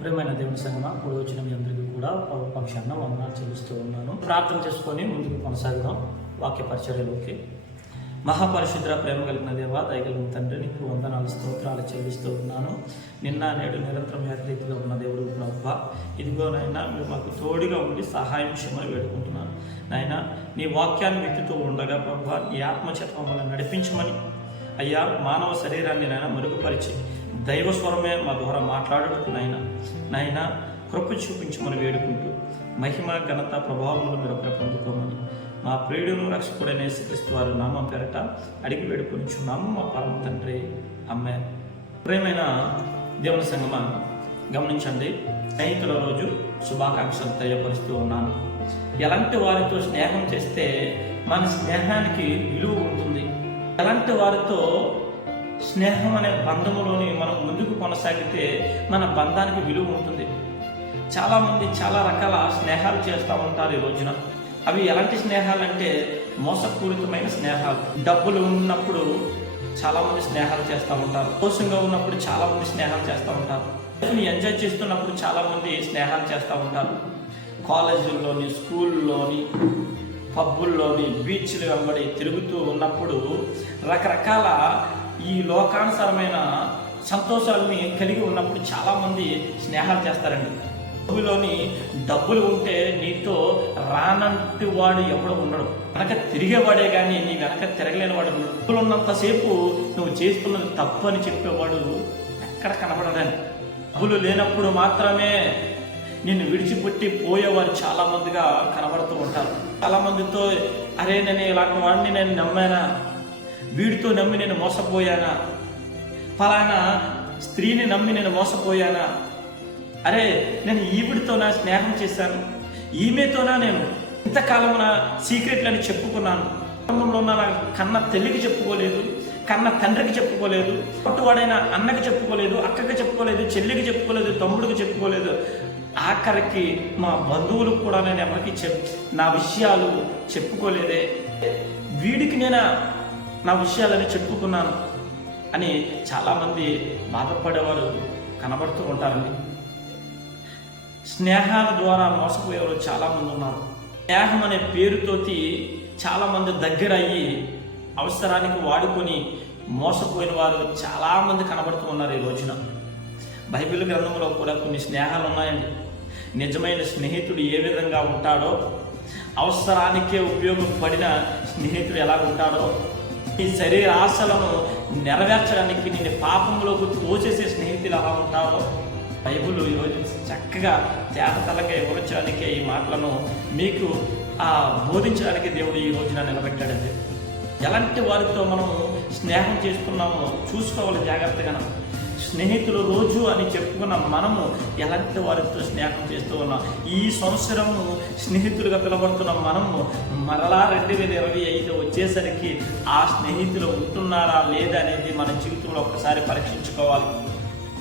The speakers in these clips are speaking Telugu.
ప్రియమైన దేవుని సంగమా ఇప్పుడు వచ్చిన మీ అందరికీ కూడా పక్షాన వందనాలు చెల్లిస్తూ ఉన్నాను. ప్రార్థన చేసుకొని ముందుకు కొనసాగుదాం వాక్య పరిచర్యలోకి. మహాపరిశుద్ర ప్రేమ కలిగిన దేవ, దయగలిగిన తండ్రి, నీకు వందనాలు స్తోత్రాలు చెల్లిస్తూ ఉన్నాను. నిన్న నేడు నిరంతరం ఏకరీతిగా ఉన్న దేవుడు ప్రభువా, ఇదిగో నాయన మీరు మాకు తోడుగా ఉండి సహాయం చేయమని వేడుకుంటున్నాను. నాయన నీ వాక్యాన్ని విత్తుతూ ఉండగా ప్రభువా, నీ ఆత్మచేత మమ్మల్ని నడిపించమని అయ్యా, మానవ శరీరాన్ని నాయన మరుగుపరిచి దైవ స్వరమే మా ద్వారా మాట్లాడుటకు నాయన కృప చూపించమని వేడుకుంటూ మహిమ ఘనత ప్రభావములు మీరు ఒకరు పొందుకోమని మా ప్రియుడును రక్షకుడైన యేసుక్రీస్తు వారి నామం పేరట అడిగి వేడుకొనిచున్నాము మా పరమ తండ్రి, ఆమేన్. ప్రియమైన దేవుని సంగమా, గమనించండి, స్నేహితుల రోజు శుభాకాంక్షలు తెలియపరుస్తూ ఉన్నాను. ఎలాంటి వారితో స్నేహం చేస్తే మన స్నేహానికి విలువ ఉంటుంది, ఎలాంటి వారితో స్నేహం అనే బంధములోని మనం ముందుకు కొనసాగితే మన బంధానికి విలువ ఉంటుంది. చాలామంది చాలా రకాల స్నేహాలు చేస్తూ ఉంటారు ఈ రోజున. అవి ఎలాంటి స్నేహాలు అంటే మోసపూరితమైన స్నేహాలు. డబ్బులు ఉన్నప్పుడు చాలామంది స్నేహాలు చేస్తూ ఉంటారు, కోసంగా ఉన్నప్పుడు చాలామంది స్నేహాలు చేస్తూ ఉంటారు, ఎంజాయ్ చేస్తున్నప్పుడు చాలామంది స్నేహాలు చేస్తూ ఉంటారు. కాలేజీల్లోని, స్కూల్లోని, పబ్బుల్లోని, బీచ్లు వెంబడి తిరుగుతూ ఉన్నప్పుడు రకరకాల ఈ లోకానుసారమైన సంతోషాలని కలిగి ఉన్నప్పుడు చాలామంది స్నేహాలు చేస్తారండి. భూమిలోని డబ్బులు ఉంటే నీతో రానంటి వాడు ఎవడో ఉండడు, వెనక తిరిగేవాడే కానీ నీ వెనక తిరగలేని వాడు ఉండడు. డబ్బులు ఉన్నంతసేపు నువ్వు చేస్తున్నది తప్పు అని చెప్పేవాడు ఎక్కడ కనబడదని. డబ్బులు లేనప్పుడు మాత్రమే నిన్ను విడిచిపెట్టి పోయేవారు చాలామందిగా కనబడుతూ ఉంటారు. చాలామందితో అరే నేను ఇలాంటి వాడిని నేను నమ్మానా, వీడితో నమ్మి నేను మోసపోయానా, ఫలానా స్త్రీని నమ్మి నేను మోసపోయానా, అరే నేను ఈవిడితోనా స్నేహం చేశాను, ఈమెతోనా నేను ఇంతకాలం నా సీక్రెట్లని చెప్పుకున్నాను, కుటుంబంలో ఉన్న నా కన్న తల్లికి చెప్పుకోలేదు, కన్న తండ్రికి చెప్పుకోలేదు, పట్టువాడైన అన్నకి చెప్పుకోలేదు, అక్కకి చెప్పుకోలేదు, చెల్లికి చెప్పుకోలేదు, తమ్ముడికి చెప్పుకోలేదు, ఆఖరికి మా బంధువులకు కూడా నేను ఎవరికి నా విషయాలు చెప్పుకోలేదే, వీడికి నేను నా విషయాలని చెప్పుకున్నాను అని చాలామంది బాధపడేవారు కనబడుతూ ఉంటారండి. స్నేహాల ద్వారా మోసపోయేవారు చాలామంది ఉన్నారు. స్నేహం అనే పేరుతోటి చాలామంది దగ్గర అయ్యి అవసరానికి వాడుకొని మోసపోయిన వారు చాలామంది కనబడుతూ ఉన్నారు ఈ రోజున. బైబిల్ గ్రంథంలో కూడా కొన్ని స్నేహాలు ఉన్నాయండి. నిజమైన స్నేహితుడు ఏ విధంగా ఉంటాడో, అవసరానికే ఉపయోగపడిన స్నేహితుడు ఎలా ఉంటాడో, నీ శరీర ఆశలను నెరవేర్చడానికి నిన్ను పాపంలోకి తోచేసే స్నేహితులు ఎలా ఉంటారో బైబిల్ ఈరోజు చక్కగా తేటతలంగా వివరించడానికి ఈ మాటలను మీకు బోధించడానికి దేవుడు ఈ రోజున నిలబెట్టాడండి. ఎలాంటి వారితో మనం స్నేహం చేస్తున్నామో చూసుకోవాలి జాగ్రత్తగా. స్నేహితులు రోజు అని చెప్పుకున్న మనము ఎలాంటి వారితో స్నేహం చేస్తూ ఉన్నాం. ఈ సంవత్సరము స్నేహితులుగా పిలబడుతున్న మనము మరలా 2025 వచ్చేసరికి ఆ స్నేహితులు ఉంటున్నారా లేదా అనేది మన జీవితంలో ఒక్కసారి పరీక్షించుకోవాలి.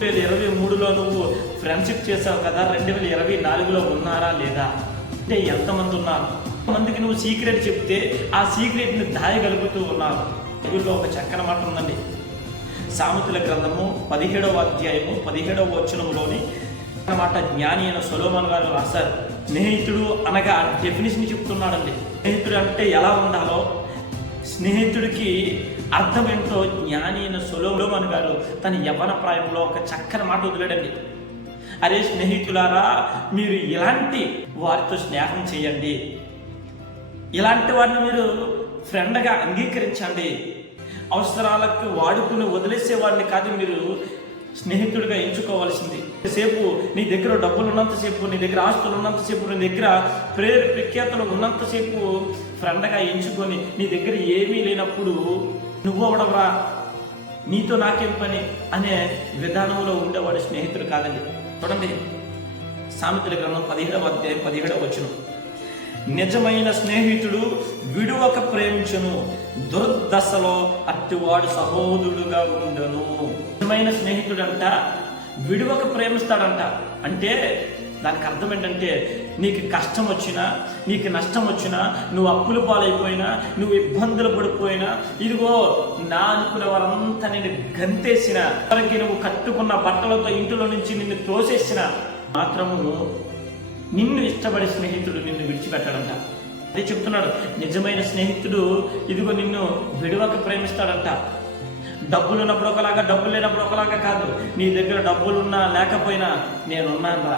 2023లో నువ్వు ఫ్రెండ్షిప్ చేసావు కదా, 2024లో ఉన్నారా లేదా అంటే ఎంతమంది ఉన్నారు? మందికి నువ్వు సీక్రెట్ చెప్తే ఆ సీక్రెట్ని దాయగలుగుతూ ఉన్నారు. వీళ్ళు ఒక చక్కని మాట ఉందండి. సామెతల గ్రంథము 17వ అధ్యాయము 17వ వచనంలోని అన్నమాట జ్ఞాని అయిన సొలొమోను గారు రాశారు. స్నేహితుడు అనగా డెఫినిషన్ చెప్తున్నాడండి. స్నేహితుడు అంటే ఎలా ఉండాలో, స్నేహితుడికి అర్థం ఏంటో జ్ఞాని అయిన సొలొమోను గారు తన యవ్వన ప్రాయంలో ఒక చక్కని మాట వదిలాడండి. అరే స్నేహితులారా, మీరు ఇలాంటి వారితో స్నేహం చేయండి, ఇలాంటి వారిని మీరు ఫ్రెండ్గా అంగీకరించండి. అవసరాలకు వాడుకుని వదిలేసేవాడిని కాదు మీరు స్నేహితుడిగా ఎంచుకోవాల్సింది. సేపు నీ దగ్గర డబ్బులు ఉన్నంతసేపు, నీ దగ్గర ఆస్తులు ఉన్నంతసేపు, నీ దగ్గర ప్రేర ప్రఖ్యాతలు ఉన్నంతసేపు ఫ్రెండ్గా ఎంచుకొని నీ దగ్గర ఏమీ లేనప్పుడు నువ్వు అవడవరా, నీతో నాకేం పని అనే విధానంలో ఉండేవాడు స్నేహితుడు కాదండి. చూడండి, సామెతల గ్రంథం 17వ అధ్యాయం 17వ వచనం, నిజమైన స్నేహితుడు విడువక ప్రేమించును, దుర్దశలో అట్టివాడు సహోదరుడుగా ఉండను. నిజమైన స్నేహితుడు అంట విడువక ప్రేమిస్తాడంట. అంటే దానికి అర్థం ఏంటంటే నీకు కష్టం వచ్చినా, నీకు నష్టం వచ్చినా, నువ్వు అప్పులు పాలైపోయినా, నువ్వు ఇబ్బందులు పడిపోయినా, ఇదిగో నా అనుకునే వారంతా నేను గంతేసిన, వారికి నువ్వు కట్టుకున్న బట్టలతో ఇంటిలో నుంచి నిన్ను తోసేసిన మాత్రము నిన్ను ఇష్టపడే స్నేహితుడు నిన్ను విడిచిపెట్టాడంట. అదే చెప్తున్నాడు, నిజమైన స్నేహితుడు ఇదిగో నిన్ను విడవక ప్రేమిస్తాడంట. డబ్బులు ఉన్నప్పుడు ఒకలాగా, డబ్బులు లేనప్పుడు ఒకలాగా కాదు. నీ దగ్గర డబ్బులున్నా లేకపోయినా నేనున్నాను.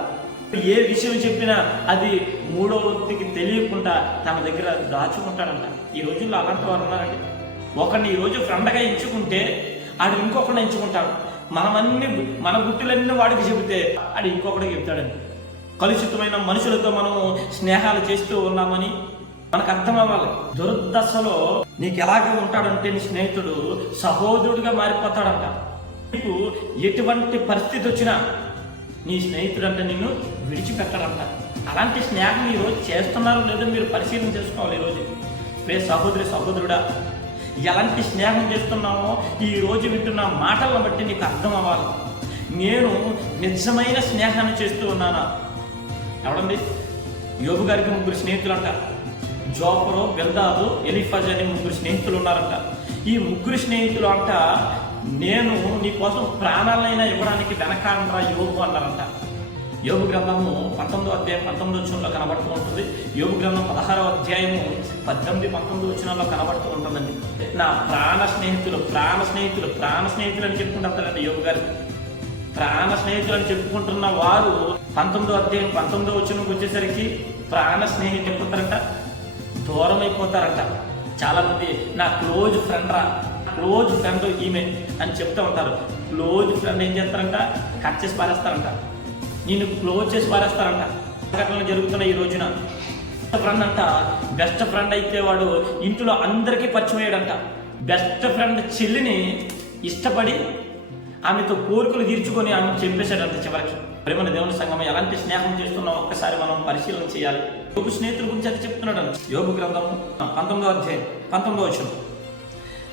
ఏ విషయం చెప్పినా అది మూడో వ్యక్తికి తెలియకుండా తన దగ్గర దాచుకుంటాడంట. ఈ రోజుల్లో అలాంటి వారు ఉన్నారండి. ఒకరిని ఈరోజు ఫ్రెండ్గా ఎంచుకుంటే ఆడు ఇంకొకరిని ఎంచుకుంటాడు. మన గుట్టులన్నీ వాడికి చెబితే ఆడు ఇంకొకటికి చెప్తాడండి. కలుషితమైన మనుషులతో మనం స్నేహాలు చేస్తూ ఉన్నామని మనకు అర్థం అవ్వాలి. దురదశలో నీకు ఎలాగ ఉంటాడంటే నీ స్నేహితుడు సహోదరుడిగా మారిపోతాడంట. నీకు ఎటువంటి పరిస్థితి వచ్చినా నీ స్నేహితుడు అంటే నిన్ను విడిచిపెట్టాడంట. అలాంటి స్నేహం ఈరోజు చేస్తున్నారో లేదో మీరు పరిశీలన చేసుకోవాలి. ఈరోజు సహోదరుడా, ఎలాంటి స్నేహం చేస్తున్నామో ఈరోజు వింటున్న మాటలను బట్టి నీకు అర్థం అవ్వాలి. నేను నిజమైన స్నేహాన్ని చేస్తూ ఉన్నానా? ఎవడండి? యోబు గారికి 3 స్నేహితులు అంట. జోఫరు, బిల్దాదు, ఎలీఫజ్ అనే 3 స్నేహితులు ఉన్నారంట. ఈ 3 స్నేహితులు అంట, నేను నీ కోసం ప్రాణాలైనా ఇవ్వడానికి వెనకాలరా యోబు అన్నారంట. యోబు గ్రంథము 19వ అధ్యాయం 19వ వచనంలో కనబడుతూ ఉంటుంది. యోబు గ్రంథం 16వ అధ్యాయము 18, 19 వచనాల్లో కనబడుతూ ఉంటుందండి. నా ప్రాణ స్నేహితులు అని చెప్పుకుంటారండి. యోబు గారు ప్రాణ స్నేహితులు అని చెప్పుకుంటున్న వారు 19వ అధ్యాయం 19వ వచనంకి వచ్చేసరికి ప్రాణ స్నేహితులు చెప్పుకుంటారంట, దూరం అయిపోతారంట. చాలా మంది నా క్లోజ్ ఫ్రెండ్ ఈమె అని చెప్తూ ఉంటారు. క్లోజ్ ఫ్రెండ్ ఏం చేస్తారంట? కట్ చేసి పారేస్తారంట, నిన్ను క్లోజ్ చేసి పారేస్తారంట. సంఘటనలు జరుగుతున్నాయి ఈ రోజున. ఫ్రెండ్ అంట, బెస్ట్ ఫ్రెండ్ అయితే వాడు ఇంట్లో అందరికీ పరిచయం అయ్యాడంట. బెస్ట్ ఫ్రెండ్ చెల్లిని ఇష్టపడి ఆమెతో కోరికలు తీర్చుకొని ఆమె చంపేశాడంట చివరికి. ప్రేమ దేవుని సంఘం, ఎలాంటి స్నేహం చేస్తున్నాం ఒక్కసారి మనం పరిశీలన చేయాలి. యోబు స్నేహితుల గురించి అది చెప్తున్నాడు. యోబు గ్రంథం 19వ అధ్యాయం 19వ వచనం,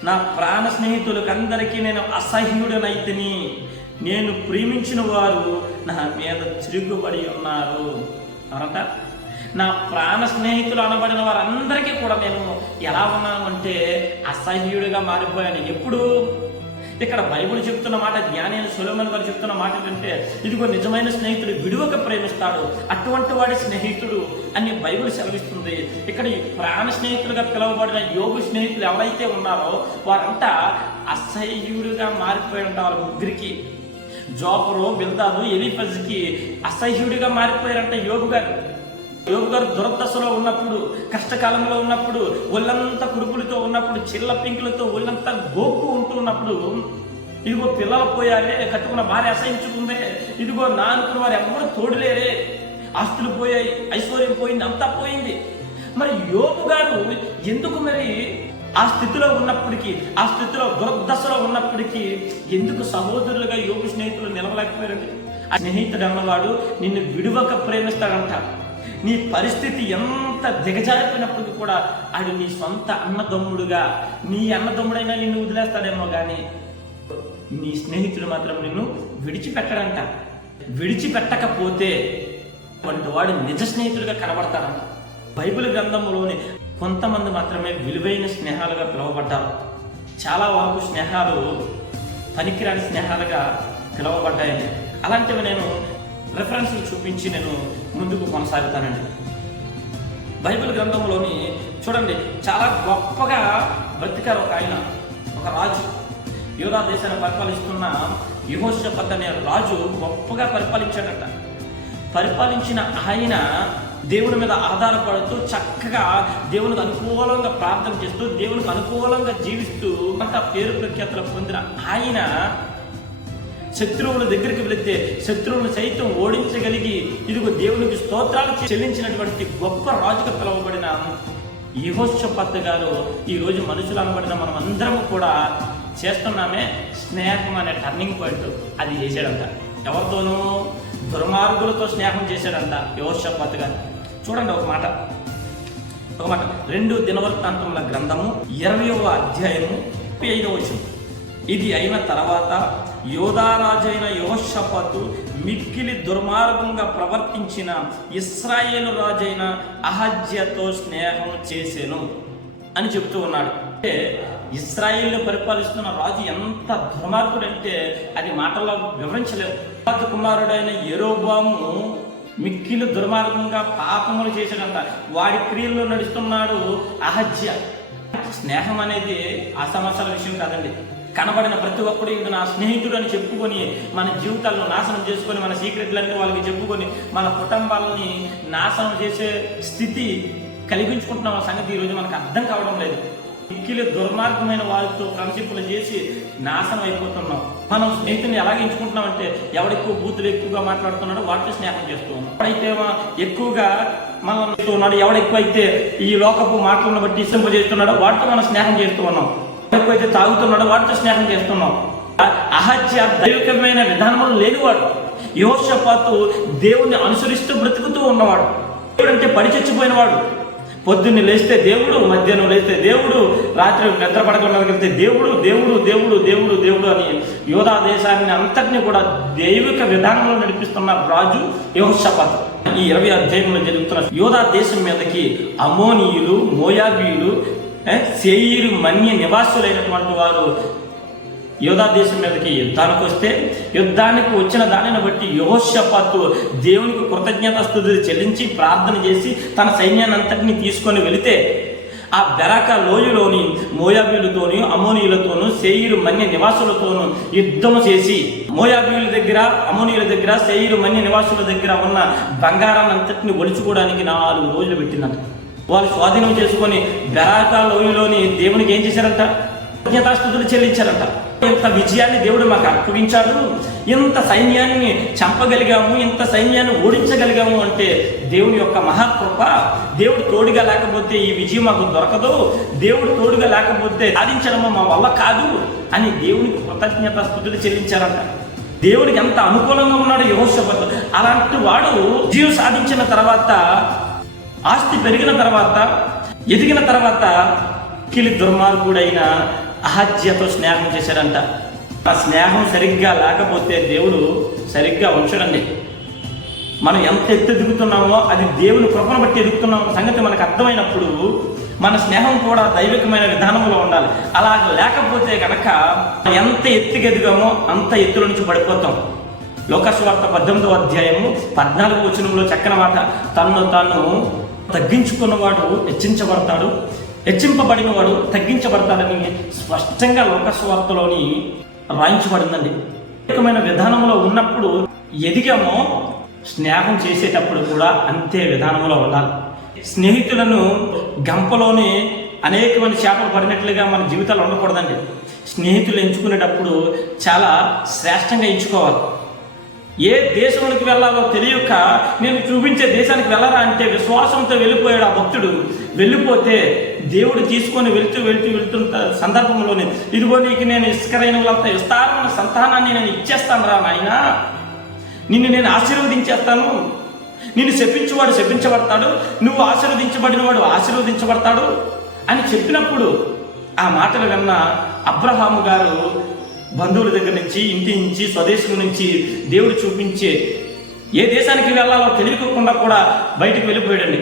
నా ప్రాణ స్నేహితులకు అందరికీ నేను అసహ్యుడనైతిని, నేను ప్రేమించిన వారు నా మీద తిరుగుబడి ఉన్నారు అనంట. నా ప్రాణ స్నేహితులు అనబడిన వారందరికీ కూడా నేను ఎలా ఉన్నాను అంటే అసహ్యుడిగా మారిపోయాను. ఎప్పుడు? ఇక్కడ బైబిల్ చెప్తున్న మాట, జ్ఞాని సొలొమోను గారు చెప్తున్న మాట ఏంటంటే, ఇదిగో నిజమైన స్నేహితుడు విడువక ప్రేమిస్తాడు, అటువంటి వాడి స్నేహితుడు అని బైబిల్ సెలవిస్తుంది. ఇక్కడ ఈ ప్రాణ స్నేహితులుగా పిలువబడిన యోబు స్నేహితులు ఎవరైతే ఉన్నారో వారంతా అసహ్యుడిగా మారిపోయి ఉంటారు. 3కి, జోఫరు, బిల్దాదు, ఎలీఫజ్కి అసహ్యుడిగా మారిపోయారంట. యోబు గారు దురదశలో ఉన్నప్పుడు, కష్టకాలంలో ఉన్నప్పుడు, ఒళ్ళంతా కురుపులతో ఉన్నప్పుడు, చిల్ల పింకులతో ఒళ్ళంతా గోకు ఉంటూ ఉన్నప్పుడు, ఇదిగో పిల్లలు పోయారే, కట్టుకున్న భార్య అసహించుకుందే, ఇదిగో నా అనుకున్న వారు ఎవరు తోడులేరే, ఆస్తులు పోయాయి, ఐశ్వర్యం పోయింది, అంతా పోయింది. మరి యోబు గారు ఎందుకు మరి ఆ స్థితిలో ఉన్నప్పటికీ, ఆ స్థితిలో దురదశలో ఉన్నప్పటికీ ఎందుకు సహోదరులుగా యోబు స్నేహితులు నిలవలేకపోయారండి? ఆ స్నేహితుడు అన్నవాడు నిన్ను విడువక ప్రేమిస్తాడంట. నీ పరిస్థితి ఎంత దిగజారిపోయినప్పటికీ కూడా ఆడు నీ సొంత అన్నదమ్ముడుగా, నీ అన్నదమ్ముడైనా నిన్ను వదిలేస్తాడేమో కానీ నీ స్నేహితుడు మాత్రం నిన్ను విడిచిపెట్టడంట. విడిచిపెట్టకపోతే వాడు నిజ స్నేహితుడిగా కనబడతాడంట. బైబిల్ గ్రంథంలోని కొంతమంది మాత్రమే విలువైన స్నేహాలుగా పిలువబడ్డారు. చాలా వరకు స్నేహాలు పనికిరాని స్నేహాలుగా పిలువబడ్డాయని. అలాంటివి నేను రెఫరెన్స్లు చూపించి నేను ముందుకు కొనసాగుతానండి. బైబిల్ గ్రంథంలోని చూడండి, చాలా గొప్పగా బ్రతికారు ఒక రాజు. యూదా దేశాన్ని పరిపాలిస్తున్న యెహోషాపాతు అనే రాజు గొప్పగా పరిపాలించాడట. పరిపాలించిన ఆయన దేవుని మీద ఆధారపడుతూ చక్కగా దేవునికి అనుకూలంగా ప్రార్థన చేస్తూ దేవునికి అనుకూలంగా జీవిస్తూ అంత పేరు ప్రఖ్యాతులు పొందిన ఆయన శత్రువుల దగ్గరికి వెళితే శత్రువులను సైతం ఓడించగలిగి ఇదిగో దేవునికి స్తోత్రాలు చెల్లించినటువంటి గొప్ప రాజుగా పిలువబడిన యెహోషాపాతు గారు ఈరోజు మనుషులు అనబడిన మనం అందరం కూడా చేస్తున్నామే స్నేహం అనే టర్నింగ్ పాయింట్ అది చేశాడంట. ఎవరితోనూ? దుర్మార్గులతో స్నేహం చేశాడంట యెహోషాపాతు గారు. చూడండి ఒక మాట 2 దినవృత్తాంతముల గ్రంథము 20వ అధ్యాయము 35వ వచనం. ఇది అయిన తర్వాత యోధా రాజైన యెహోషాపాతు మిక్కిలి దుర్మార్గంగా ప్రవర్తించిన ఇశ్రాయేలు రాజైన అహజ్యతో స్నేహం చేసెను అని చెబుతూ ఉన్నాడు. అంటే ఇశ్రాయేల్ను పరిపాలిస్తున్న రాజు ఎంత దుర్మార్గుడు అంటే అది మాటల్లో వివరించలేవు. కుమారుడైన యెరోబాము మిక్కిలి దుర్మార్గంగా పాపములు చేశాడంట. వాడి క్రియల్లో నడుస్తున్నాడు అహజ్య. స్నేహం అనేది అసమస్యల విషయం కాదండి. కనబడిన ప్రతి ఒక్కడు ఇది నా స్నేహితుడు అని చెప్పుకొని మన జీవితాలను నాశనం చేసుకొని, మన సీక్రెట్లన్నీ వాళ్ళకి చెప్పుకొని మన కుటుంబాలని నాశనం చేసే స్థితి కలిగించుకుంటున్నాం. ఆ సంగతి ఈరోజు మనకు అర్థం కావడం లేదు. మిక్కిలి దుర్మార్గమైన వారితో ఫ్రెండ్షిప్లు చేసి నాశనం అయిపోతున్నాం. మనం స్నేహితుని ఎలాగ ఎంచుకుంటున్నామంటే ఎవడెక్కువ బూతులు ఎక్కువగా మాట్లాడుతున్నాడో వాటితో స్నేహం చేస్తూ ఉన్నాం. ఎవడైతే ఎక్కువగా మనం ఉన్నాడు, ఎవడెక్కువ అయితే ఈ లోకపు మాటలను బట్టి ఇష్టంపజేస్తున్నాడో వాటితో మనం స్నేహం చేస్తూ ఉన్నాం. ఎక్కువైతే తాగుతున్నాడో వాటితో స్నేహం చేస్తున్నాం. అహజ్య దైవికమైన విధానంలో లేనివాడు. యెహోషాపాతు దేవుణ్ణి అనుసరిస్తూ బ్రతుకుతూ ఉన్నవాడు. దేవుడు అంటే పడి చచ్చిపోయినవాడు. పొద్దున్నే లేస్తే దేవుడు, మధ్యాహ్నం లేస్తే దేవుడు, రాత్రి నిద్ర పడకల మీదకి వెళ్తే దేవుడు దేవుడు దేవుడు దేవుడు దేవుడు అని యోధా దేశాన్ని అంతటినీ కూడా దైవిక విధానంలో నడిపిస్తున్న రాజు యెహోషాపాతు. ఈ 20 అధ్యాయంలో జరుగుతున్న యోధా దేశం మీదకి అమోనీయులు, మోయాబీయులు, సేయీరు మన్య నివాసులైనటువంటి వారు యోధా దేశం మీదకి యుద్ధానికి వస్తే, యుద్ధానికి వచ్చిన దానిని బట్టి యెహోషాపాతు దేవునికి కృతజ్ఞతాస్తుతులు చెల్లించి ప్రార్థన చేసి తన సైన్యాన్ని అంతటినీ తీసుకొని వెళితే, ఆ బెరాకా లోయలోని మోయాబీలతోనూ అమోనీయులతోనూ సేయీరు మన్య నివాసులతోనూ యుద్ధము చేసి, మోయాబీయుల దగ్గర, అమోనీయుల దగ్గర, సేయీరు మన్య నివాసుల దగ్గర ఉన్న బంగారాన్ని అంతటిని ఒలుచుకోవడానికి 4 రోజులు పెట్టిందంట. వాళ్ళు స్వాధీనం చేసుకొని బెరాకా లోయలోని దేవునికి ఏం చేశారంట? కృతజ్ఞతాస్తుతులు చెల్లించారంట. ఇంత విజయాన్ని దేవుడు మాకు అప్పగించాడు, ఇంత సైన్యాన్ని చంపగలిగాము, ఇంత సైన్యాన్ని ఓడించగలిగాము అంటే దేవుని యొక్క మహాకృప. దేవుడు తోడుగా లేకపోతే ఈ విజయం మాకు దొరకదు, దేవుడు తోడుగా లేకపోతే సాధించడం మా వల్ల కాదు అని దేవునికి కృతజ్ఞతాస్తుతులు చెల్లించారంట. దేవుడికి ఎంత అనుకూలంగా ఉన్నాడు యెహోషాపాతు. అలాంటి వాడు విజయం సాధించిన తర్వాత, ఆస్తి పెరిగిన తర్వాత, ఎదిగిన తర్వాత మిక్కిలి దుర్మార్గుడైన అహజ్యతో స్నేహం చేశాడంట. ఆ స్నేహం సరిగ్గా లేకపోతే దేవుడు సరిగ్గా ఉంచడండి. మనం ఎంత ఎత్తు ఎదుగుతున్నామో అది దేవుని కృపను బట్టి ఎదుగుతున్నామో సంగతి మనకు అర్థమైనప్పుడు మన స్నేహం కూడా దైవికమైన విధానంలో ఉండాలి. అలా లేకపోతే కనుక ఎంత ఎత్తుకు ఎదిగామో అంత ఎత్తుల నుంచి పడిపోతాం. లోకసువార్త 18వ అధ్యాయము 14వ వచనంలో చక్కని మాట, తన్ను తాను తగ్గించుకున్నవాడు హెచ్చించబడతాడు, హెచ్చింపబడిన వాడు తగ్గించబడతాడని స్పష్టంగా లోకసువార్తలోని రాయించబడిందండి. ప్రత్యేకమైన విధానంలో ఉన్నప్పుడు ఎదిగామో స్నేహం చేసేటప్పుడు కూడా అంతే విధానంలో ఉండాలి. స్నేహితులను గంపలోని అనేకమైన చేపలు పడినట్లుగా మన జీవితాలు ఉండకూడదండి. స్నేహితులు ఎంచుకునేటప్పుడు చాలా శ్రేష్టంగా ఎంచుకోవాలి. ఏ దేశానికి వెళ్ళాలో తెలియక నేను చూపించే దేశానికి వెళ్ళరా అంటే విశ్వాసంతో వెళ్ళిపోయాడు ఆ భక్తుడు. వెళ్ళిపోతే దేవుడు తీసుకొని వెళ్తున్న సందర్భంలోనే, ఇదిగో నీకు నేను ఇసుకరైన వాళ్ళంతా విస్తారమైన సంతానాన్ని నేను ఇచ్చేస్తాను రా నాయనా, నిన్ను నేను ఆశీర్వదించేస్తాను, నిన్ను శపించేవాడు శపించబడతాడు, నువ్వు ఆశీర్వదించబడిన వాడు ఆశీర్వదించబడతాడు అని చెప్పినప్పుడు ఆ మాటలు విన్న అబ్రహాము గారు బంధువుల దగ్గర నుంచి, ఇంటి నుంచి, స్వదేశం నుంచి దేవుడు చూపించే ఏ దేశానికి వెళ్ళాలో తెలియకుండా కూడా బయటికి వెళ్ళిపోయాడండి.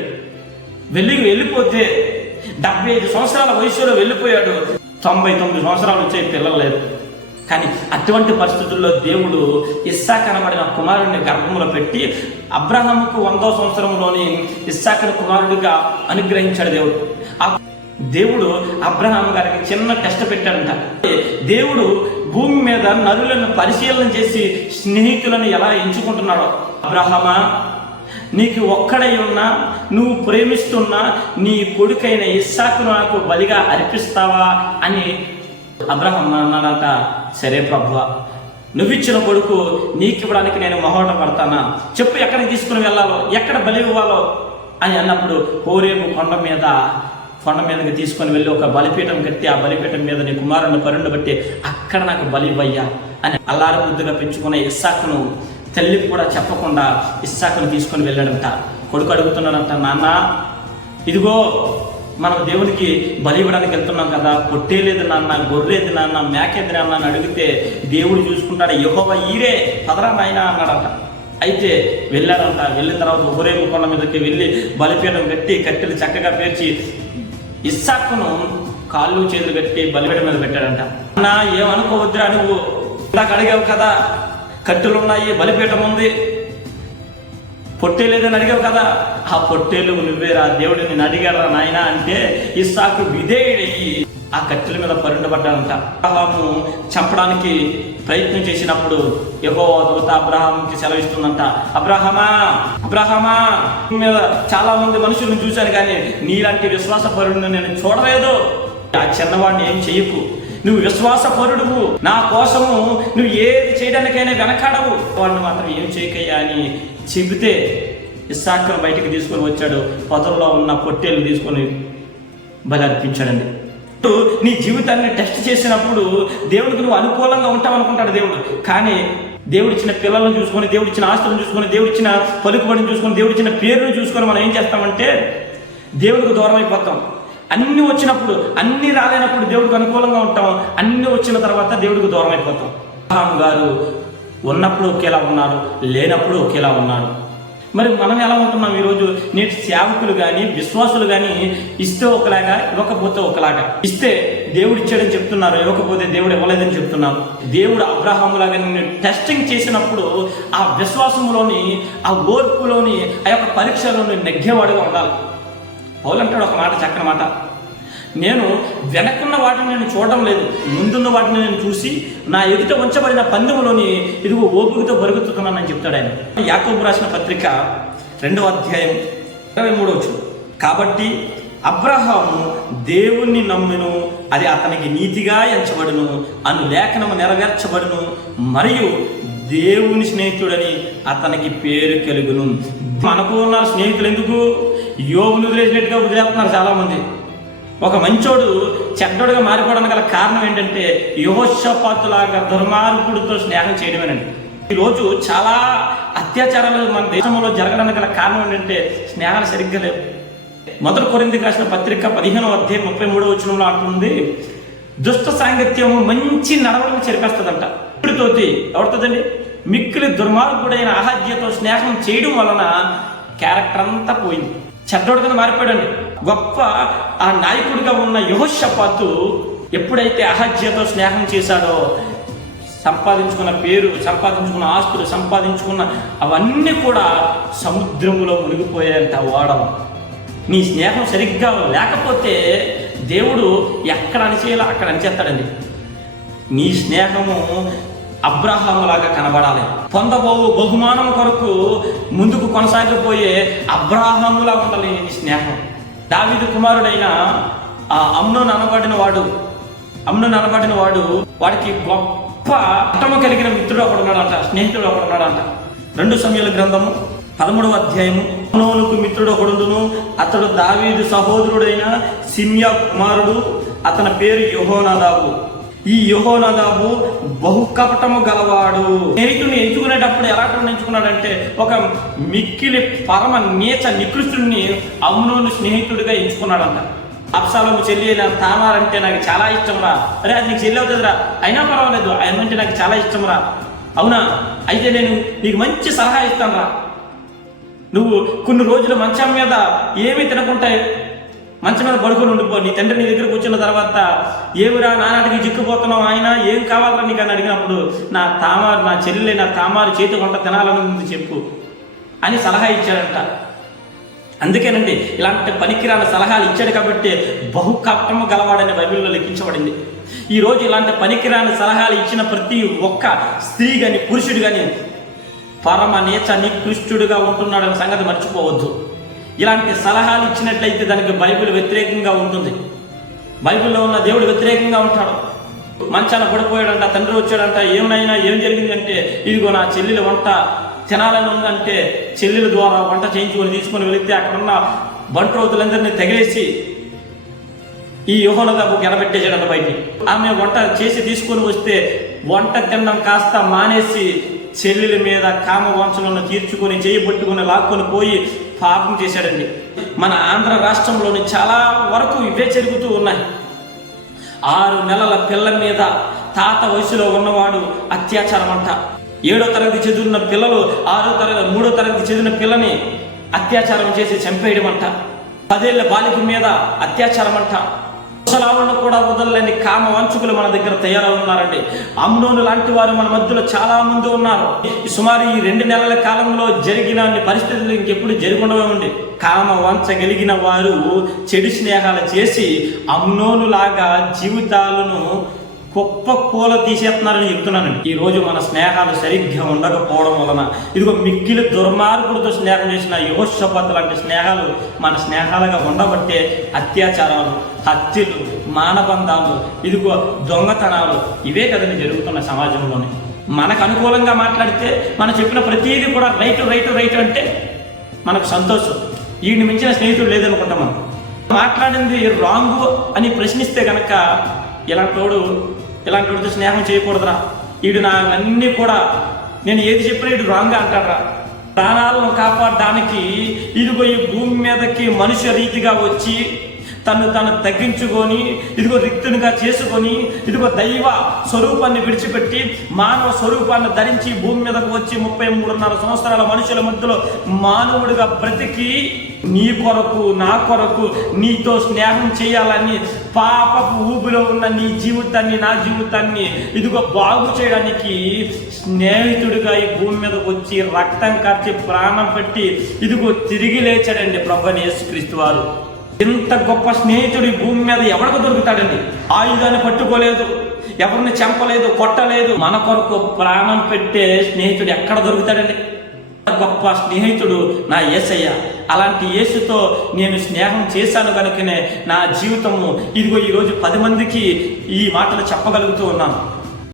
వెళ్ళిపోతే 75 సంవత్సరాల వయసులో వెళ్ళిపోయాడు. 99 సంవత్సరాలు వచ్చే పిల్లలు లేదు. కానీ అటువంటి పరిస్థితుల్లో దేవుడు ఇస్సాకు అనబడిన కుమారుడిని గర్భంలో పెట్టి అబ్రహాముకు 100వ సంవత్సరంలోని ఇస్సాకును కుమారుడిగా అనుగ్రహించాడు దేవుడు. దేవుడు అబ్రహాము గారికి చిన్న టెస్ట్ పెట్టాడంట. దేవుడు భూమి మీద నరులను పరిశీలన చేసి స్నేహితులను ఎలా ఎంచుకుంటున్నాడో, అబ్రహామా నీకు ఒక్కడై ఉన్నా, నువ్వు ప్రేమిస్తున్నా నీ కొడుకైన ఇస్సాకును నాకు బలిగా అర్పిస్తావా అని అబ్రహాం అన్నాడంట. సరే ప్రభువా, నువ్విచ్చిన కొడుకు నీకు ఇవ్వడానికి నేను మొహమాట పడతానా, చెప్పు ఎక్కడికి తీసుకుని వెళ్ళాలో, ఎక్కడ బలి ఇవ్వాలో అని అన్నప్పుడు హోరేబు కొండ మీదకి తీసుకొని వెళ్ళి ఒక బలిపీఠం కట్టి ఆ బలిపీఠం మీద నీ కుమారుని పరుండు బట్టి అక్కడ నాకు బలి ఇవ్వయ్యా అని అల్లారు ముద్దుగా పెంచుకున్న ఇస్సాకును తల్లికి కూడా చెప్పకుండా ఇస్సాకును తీసుకొని వెళ్ళాడంట. కొడుకు అడుగుతున్నాడంట, నాన్న ఇదిగో మనం దేవునికి బలి ఇవ్వడానికి వెళ్తున్నాం కదా, పొట్టేలేదు నాన్న, గొర్రెది నాన్న, మేకేది నాన్న అని అడిగితే దేవుడు చూసుకుంటాడు, యెహోవా ఈరే పదరా నాయనా అన్నాడట. అయితే వెళ్ళాడంట. వెళ్ళిన తర్వాత హోరేబు కొండ మీదకి వెళ్ళి బలిపీఠం కట్టి కట్టెలు చక్కగా పేర్చి ఇస్సాకును కాళ్ళు చేతులు కట్టి బలిపీఠం మీద పెట్టాడంట. అన్నా ఏమనుకోవద్దురా, నువ్వు ఇందాక అడిగావు కదా, కట్టెలు ఉన్నాయి, బలిపీఠం ఉంది, పొట్టేలేదని అడిగావు కదా, ఆ పొట్టేలు నువ్వేరా, దేవుడు నేను అడిగారా నాయన అంటే ఇస్సాకు విధేయుడయ్యి ఆ కట్టెల మీద పరుండబడ్డాడంట. అబ్రహాము చంపడానికి ప్రయత్నం చేసినప్పుడు యెహోవా దూత అబ్రహాముకి సెలవిస్తుందంట, అబ్రహామా మీద చాలా మంది మనుషులను చూశాను కానీ నీలాంటి విశ్వాసపరుడిని నేను చూడలేదు. ఆ చిన్నవాడిని ఏం చెయ్యకు, నువ్వు విశ్వాసపరుడువు, నా కోసము నువ్వు ఏది చేయడానికైనా వెనకాడవు, వాడిని మాత్రం ఏం చేయకయ్యా అని చెబితే ఇస్సాకును బయటికి తీసుకొని వచ్చాడు. పొదల్లో ఉన్న పొట్టేలు తీసుకొని బలి అర్పించాడండి. నీ జీవితాన్ని టెస్ట్ చేసినప్పుడు దేవుడికి నువ్వు అనుకూలంగా ఉంటావనుకుంటాడు దేవుడు. కానీ దేవుడిచ్చిన పిల్లలను చూసుకొని, దేవుడిచ్చిన ఆస్తులను చూసుకొని, దేవుడిచ్చిన పలుకుబడిని చూసుకొని, దేవుడిచ్చిన పేరును చూసుకొని మనం ఏం చేస్తామంటే దేవుడికి దూరం అయిపోతాం. అన్నీ వచ్చినప్పుడు, అన్నీ రాలేనప్పుడు దేవుడికి అనుకూలంగా ఉంటాం, అన్నీ వచ్చిన తర్వాత దేవుడికి దూరం అయిపోతాం. అబ్రహాము గారు ఉన్నప్పుడు ఒకేలా ఉన్నారు, లేనప్పుడు ఒకేలా ఉన్నారు. మరి మనం ఎలా ఉంటున్నాం ఈరోజు? నేటి సేవకులు కానీ విశ్వాసులు కానీ ఇస్తే ఒకలాగా, ఇవ్వకపోతే ఒకలాగా. ఇస్తే దేవుడు ఇచ్చాడని చెప్తున్నారు, ఇవ్వకపోతే దేవుడు ఇవ్వలేదని చెప్తున్నారు. దేవుడు అబ్రహాములాగా నిన్ను టెస్టింగ్ చేసినప్పుడు ఆ విశ్వాసంలోని, ఆ ఓర్పులోని, ఆ యొక్క పరీక్షలోని నెగ్గేవాడుగా ఉండాలి. పౌలు అంటాడు ఒక మాట, చక్కని మాట, నేను వెనక్కున్న వాటిని నేను చూడడం లేదు, ముందున్న వాటిని నేను చూసి నా ఎదుట ఉంచబడిన పందెంలోని ఇదిగో ఓపికతో బరుగుతున్నానని చెప్తాడు ఆయన. యాకోబు రాసిన పత్రిక 2వ అధ్యాయం 23వ వచనం. కాబట్టి అబ్రహాము దేవుణ్ణి నమ్మెను, అది అతనికి నీతిగా ఎంచబడును అను లేఖనము నెరవేర్చబడును, మరియు దేవుని స్నేహితుడని అతనికి పేరు కలుగును. మనకు ఉన్న స్నేహితులు ఎందుకు? యోబును వదిలేసినట్టుగా వదిలేస్తున్నారు చాలామంది. ఒక మంచోడు చెడ్డోడుగా మారిపోవడానికి గల కారణం ఏంటంటే యెహోషాపాతులాగా దుర్మార్గుడితో స్నేహం చేయడమేనండి. ఈరోజు చాలా అత్యాచారాలు మన దేశంలో జరగడానికి గల కారణం ఏంటంటే స్నేహాలు సరిగ్గా లేవు. 1 కొరింథీయులకు రాసిన పత్రిక 15వ అధ్యాయం 33వ వచనంలో అంటుంది, దుష్ట సాంగత్యము మంచి నడవడిని చెరిపేస్తుందంట. తోటి ఎవరితోదండి? మిక్కిలి దుర్మార్గుడైన అహజ్యతో స్నేహం చేయడం వలన క్యారెక్టర్ అంతా పోయింది, చెడ్డోడు కింద మారిపోయాడండి. గొప్ప ఆ నాయకుడిగా ఉన్న యెహోషాపాతు ఎప్పుడైతే అహజ్యతో స్నేహం చేశాడో సంపాదించుకున్న పేరు, సంపాదించుకున్న ఆస్తులు, సంపాదించుకున్న అవన్నీ కూడా సముద్రంలో మునిగిపోయాయంట ఓడవ. నీ స్నేహం సరిగ్గా లేకపోతే దేవుడు ఎక్కడ అనిచేయాలో అక్కడ అనిచేస్తాడండి. నీ స్నేహము అబ్రహాములాగా కనబడాలి. పొందబోవు బహుమానం కొరకు ముందుకు కొనసాగిపోయే అబ్రహాములా ఉండాలి నీ స్నేహం. దావీదు కుమారుడైన అమ్నోను అనబడిన వాడు వాడికి గొప్ప అట్టము కలిగిన మిత్రుడు ఒకడు ఉన్నాడంట, స్నేహితుడు ఒకడు ఉన్నాడంట. 2 సమూయేలు గ్రంథము 13వ అధ్యాయము. అమ్నోనుకు మిత్రుడు ఒకడును, అతడు దావీదు సహోదరుడైన సిమ్యా కుమారుడు, అతని పేరు యెహోనాదాబు. ఈ యెహోనాదాబు బహు కపటము గలవాడు. స్నేహితుడిని ఎంచుకునేటప్పుడు ఎలాంటి ఎంచుకున్నాడంటే ఒక మిక్కిలి పరమ నీచ నికృష్టుడిని అమ్నోను స్నేహితుడిగా ఎంచుకున్నాడంట. అబ్షాలోము చెల్లి అయిన తామార్ అంటే నాకు చాలా ఇష్టం రా. అరే అది నీకు చెల్లి అవుతుందిరా, అయినా పర్వాలేదు, ఆయన అంటే నాకు చాలా ఇష్టం రా. అవునా, అయితే నేను నీకు మంచి సలహా ఇస్తాను రా. నువ్వు కొన్ని రోజులు మంచం మీద ఏమీ తినకుండా మంచం మీద పడుకొని ఉండిపో. నీ తండ్రి నీ దగ్గరకు వచ్చిన తర్వాత ఏమిరా నానాటికి చిక్కుపోతున్నావు, ఆయన ఏం కావాలరా నీకు అని అడిగినప్పుడు నా చెల్లె నా తామారు చేతి వంట తినాలని చెప్పు అని సలహా ఇచ్చాడంట. అందుకేనండి ఇలాంటి పనికిరాని సలహాలు ఇచ్చాడు కాబట్టి బహు కపటము గలవాడని బైబిల్లో లెక్కించబడింది. ఈరోజు ఇలాంటి పనికిరాని సలహాలు ఇచ్చిన ప్రతి ఒక్క స్త్రీ కానీ పురుషుడు కానీ పరమ నీచ నికృష్టుడుగా ఉంటున్నాడనే సంగతి మర్చిపోవద్దు. ఇలాంటి సలహాలు ఇచ్చినట్లయితే దానికి బైబిల్ వ్యతిరేకంగా ఉంటుంది. బైబిల్లో ఉన్న దేవుడు వ్యతిరేకంగా ఉంటాడు. మంచాన పడిపోయాడంట, తండ్రి వచ్చాడంట, ఏమైనా ఏం జరిగిందంటే ఇదిగో నా చెల్లెలు వంట తినాలని ఉందంటే చెల్లెల ద్వారా వంట చేయించుకొని తీసుకొని వెళితే అక్కడున్న బంట్రోతులందరినీ తగిలేసి ఈ యెహోనాదాబు గెలబెట్టేసాడంట బయటికి. ఆమె వంట చేసి తీసుకొని వస్తే వంట తినడం కాస్త మానేసి చెల్లెల మీద కామ వంచలను తీర్చుకొని చేయి పట్టుకొని లాక్కొని పోయి పాపం చేశాడండి. మన ఆంధ్ర రాష్ట్రంలోని చాలా వరకు ఇవే జరుగుతూ ఉన్నాయి. 6 నెలల పిల్ల మీద తాత వయసులో ఉన్నవాడు అత్యాచారం అంట. 7వ తరగతి చదివిన పిల్లలు 3వ తరగతి చదివిన పిల్లని అత్యాచారం చేసి చంపేయడం అంట. 10 ఏళ్ల బాలిక మీద అత్యాచారం అంట. ముసలాలను కూడా వదలలేని కామ వంచుకులు మన దగ్గర తయారవుతున్నారండి. అమ్నోను లాంటి వారు మన మధ్యలో చాలా మంది ఉన్నారు. సుమారు ఈ 2 నెలల కాలంలో జరిగిన పరిస్థితులు ఇంకెప్పుడు జరుగుండవండి. కామ వంచగలిగిన వారు చెడు స్నేహాలు చేసి అమ్నోను లాగా జీవితాలను గొప్ప కూల తీసేస్తున్నారని చెప్తున్నానండి. ఈ రోజు మన స్నేహాలు సరిగ్గా ఉండకపోవడం వలన ఇదిగో మిక్కిలి దుర్మార్గులతో స్నేహం చేసిన యెహోషాపాతు లాంటి స్నేహాలు మన స్నేహాలుగా ఉండబట్టే అత్యాచారాలు, హత్యలు, మానబంధాలు, ఇదిగో దొంగతనాలు ఇవే కదండి జరుగుతున్న సమాజంలోనే. మనకు అనుకూలంగా మాట్లాడితే మనం చెప్పిన ప్రతీది కూడా రైట్ అంటే మనకు సంతోషం. వీడిని మించిన స్నేహితుడు లేదనుకుంటాం. మనం మాట్లాడింది రాంగు అని ప్రశ్నిస్తే కనుక ఇలాంటి స్నేహం చేయకూడదురా, వీడు నా అన్నీ కూడా నేను ఏది చెప్పినా వీడు రాంగ్గా అంటాడరా. ప్రాణాలను కాపాడడానికి ఇదిగో ఈ భూమి మీదకి మనుష్య రీతిగా వచ్చి తను తగ్గించుకొని ఇదిగో రిక్తునిగా చేసుకొని ఇదిగో దైవ స్వరూపాన్ని విడిచిపెట్టి మానవ స్వరూపాన్ని ధరించి భూమి మీదకు వచ్చి 33.5 సంవత్సరాల మనుషుల మధ్యలో మానవుడిగా బ్రతికి నీ కొరకు నా కొరకు నీతో స్నేహం చేయాలని పాపపు ఊబిలో ఉన్న నీ జీవితాన్ని నా జీవితాన్ని ఇదిగో బాగు చేయడానికి స్నేహితుడిగా ఈ భూమి మీదకు వచ్చి రక్తం కార్చి ప్రాణం పెట్టి ఇదిగో తిరిగి లేచాడండి ప్రభువైన యేసుక్రీస్తు వారు. ఇంత గొప్ప స్నేహితుడు ఈ భూమి మీద ఎవరికి దొరుకుతాడండి? ఆయుధాన్ని పట్టుకోలేదు, ఎవరిని చంపలేదు, కొట్టలేదు. మన కొరకు ప్రాణం పెట్టే స్నేహితుడు ఎక్కడ దొరుకుతాడండి? గొప్ప స్నేహితుడు నా యేసయ్య. అలాంటి యేసుతో నేను స్నేహం చేశాను కనుకనే నా జీవితము ఇదిగో ఈరోజు 10 మందికి ఈ మాటలు చెప్పగలుగుతూ ఉన్నాను.